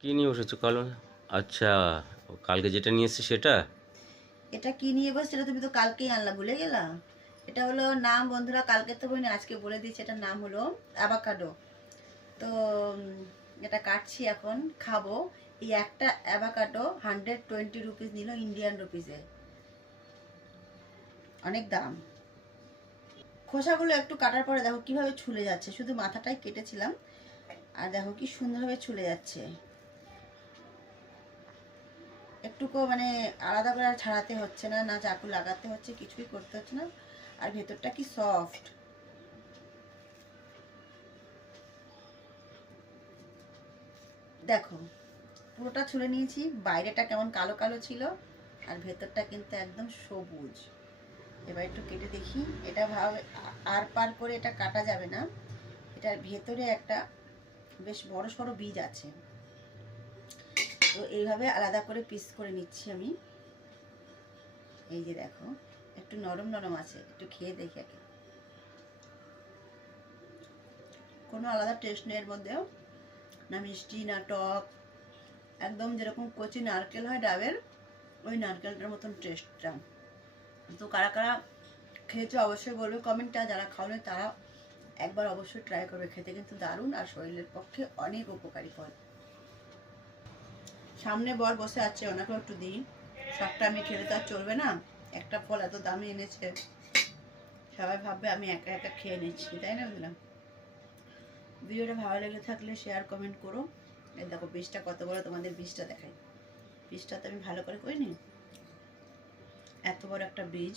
কি নিয়ে বসেছো কাল? আচ্ছা, কালকে যেটা নিয়ে এসেছি সেটা। এটা কি নিয়ে বস, সেটা তুমি তো কালকেই আনলা, ভুলে গেলা। এটা হলো নাম, বন্ধুরা কালকে তো বলিনি, আজকে বলে দিচ্ছি। এটার নাম হলো অ্যাভাকাডো। তো এটা কাটছি, এখন খাবো। এই একটা অ্যাভাকাডো 120 রুপিস নিল, ইন্ডিয়ান রুপিসে। অনেক দাম। খোসাগুলো একটু কাটার পরে দেখো কিভাবে ছুলে যাচ্ছে, শুধু মাথাটাই কেটেছিলাম, আর দেখো কি সুন্দরভাবে ছুলে যাচ্ছে। একটুকু মানে আলাদা করে আর ছাড়াতে হচ্ছে না, না চাকু লাগাতে হচ্ছে, কিছুই করতে হচ্ছে না। আর ভেতরটা কি সফট। দেখো, পুরোটা ছুলে নিয়েছি, বাইরেটা কেমন কালো কালো ছিল, আর ভেতরটা কিন্তু একদম সবুজ। এবার একটু কেটে দেখি। এটা আর পার করে এটা কাটা যাবে না। এটার ভেতরে একটা বেশ বড় সড়ো বীজ আছে। তো এইভাবে আলাদা করে পিস করে নিচ্ছি আমি। এই যে দেখো, একটু নরম নরম আছে, একটু খেয়ে দেখি আগে। কোনো আলাদা টেস্ট নেই এর মধ্যেও, না মিষ্টি না টক। একদম যেরকম কচি নারকেল হয় ডাবের, ওই নারকেলটার মতন টেস্টটা। তো কারা কারা খেয়েছো অবশ্যই বলবে কমেন্টে, যারা খাওনি তারা একবার অবশ্যই ট্রাই করবে। খেতে কিন্তু দারুণ, আর শরীরের পক্ষে অনেক উপকারী ফল। সামনে বর বসে আছে, ওনাকেও একটু দিই। সবটা আমি খেলে তো আর চলবে না। একটা ফল এত দামে এনেছে, সবাই ভাববে আমি একা একা খেয়ে নিচ্ছি, তাই না বন্ধুরা? ভিডিওটা ভালো লেগে থাকলে শেয়ার কমেন্ট করো। এই দেখো বীজটা কত বড়, তোমাদের বীজটা দেখাই। বীজটা তো আমি ভালো করে করিনি, এত বড় একটা বীজ।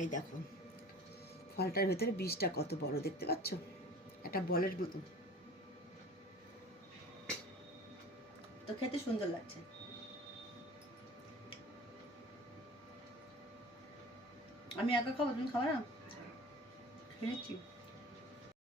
এই দেখো ফলটার ভেতরে বীজটা কত বড়, দেখতে পাচ্ছ? একটা বলের মতো। তো খেতে সুন্দর লাগছে। আমি একা খাবো, তুমি খাবে না? খেয়েছি।